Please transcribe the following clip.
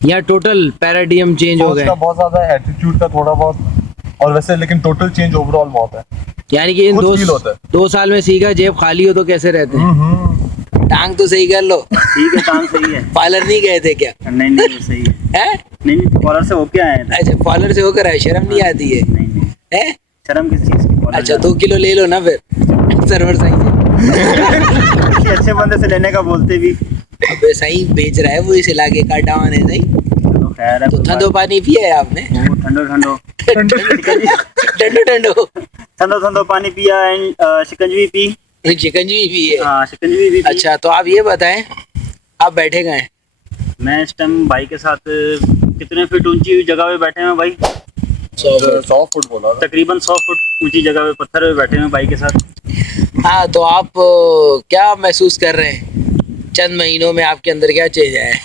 यहाँ total paradigm change हो सोच गए, का बहुत ज्यादा है, एटीट्यूड का थोड़ा बहुत, और वैसे लेकिन टोटल चेंज ओवरऑल बहुत है। यानी कि इन खुद दो feel होता है। 2 साल में सीखा जेब खाली हो तो कैसे रहते हैं। टांग तो सही कर लो। ठीक है, काम सही है। पार्लर नहीं गए थे क्या? नहीं नहीं, वो सही है। है? नहीं, कॉलर से होके आए थे। अच्छा, पार्लर से होकर आए, शर्म नहीं आती है? नहीं नहीं, है? शर्म किस चीज की? कॉलर अच्छा 2 किलो ले लो ना फिर सर्वर सही से। किसी अच्छे बंदे से लेने का बोलते भी। अबे सही बेच रहा है वो, इस इलाके का डाउन है सही। तो खैर है, तो कोई ठंडो बात पानी पिया है आपने? नहीं। वो ठंडो ठंडो ठंडो ठंडो ठंडो ठंडो पानी पिया एंड शिकंजी पी। चिकनजी भी है? हाँ, शिकंजी भी पी। अच्छा, तो आप ये बताएं, आप बैठे गए? मैं इस टाइम भाई के साथ कितने फीट ऊंची जगह पे बैठे हैं भाई? 100 फुट बोला था। तकरीबन 100 फुट ऊंची जगह पे पत्थर पे बैठे हैं भाई के साथ। हाँ, तो आप क्या महसूस कर रहे हैं? चंद महीनों में आपके अंदर क्या चेंज आया है?